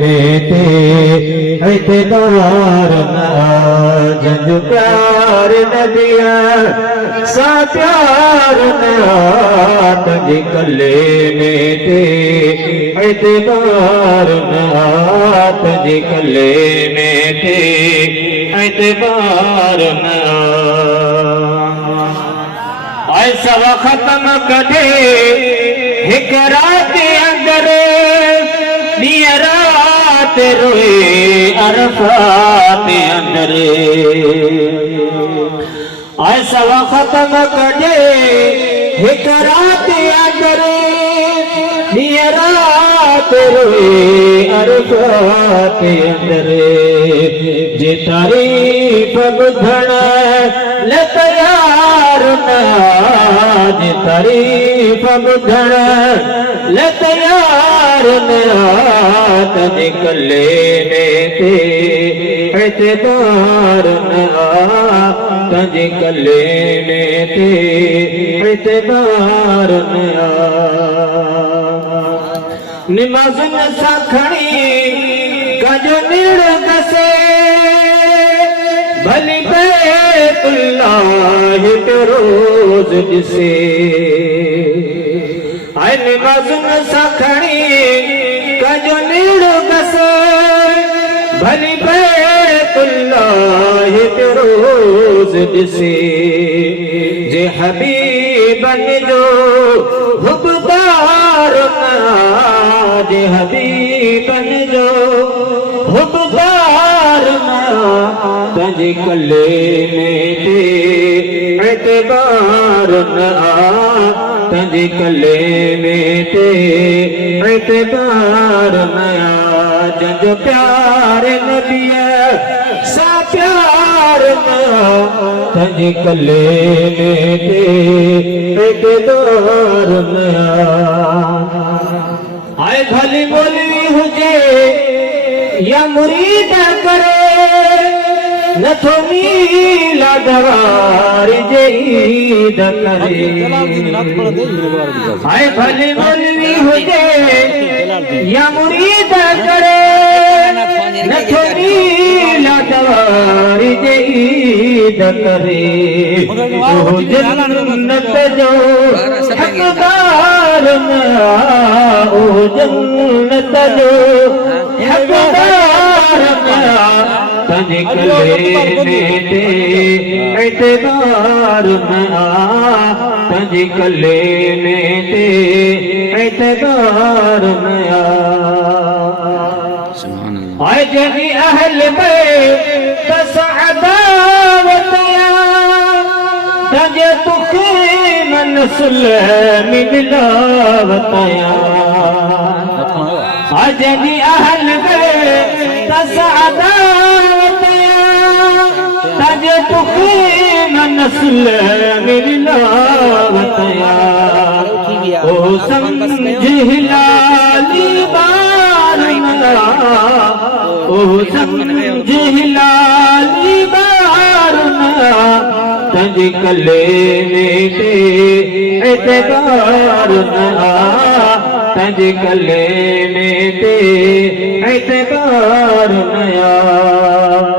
में ते इतबार न जंज प्यार नबिया सा प्यार न तुझे कले में ते इतबार न तुझे कले में ते इतबार न ऐसा खत्म कदे हिक रात अंदर ॾींहुं रात रोए अरफात अंदर ऐसा खत्म कदे हिक रात अंदर ॾींहुं रात रोए अरफात अंदर जे तारीफ़ ॿुधण ले तयार न जे तारीफ़ ॿुधण ले तयार न तुझे कले में ते इतबार न तुझे कले में ते इतबार न निमाज़ुन सां खणी गजो नीड़ कसे भली बैतुल्लाह पे रोज ॾिसे ऐं निमाज़ुन सां खणी गजो नीड़ कसे भली बैतुल्लाह पे रोज ॾिसे जे हबीबन जो हुबदार जे हबीबन जो हुबदार तुझे कले में ते इतबार न तुझे कले में ते इतबार न जंजो प्यार नबिया सा प्यार न तुझे कले में ते इतबार न आए भली बोली हुजे या मुरीद करे नथो मीलाद वारी जे ईद करे आए भली बोली हुजे या मुरीद करे नथो मीलाद वारी जे ईद करे ओ जन्नत जो हक़दार न ओ जन्नत जो हक़दार न तुझे कले में ते इतबार न तुझे कले में ते इतबार न आए जगी अहल बैत सअदावतया तुझे तुखे मन सुलम मिलावतया अजनी अहल बैत सअदावतया तुझे तुखे मन सुलम मिलावतया ओ समझ हिलाली बार ओ समझ हिलाली बार तुझे कले में ते इतबार न तुझे कले में ते इतबार न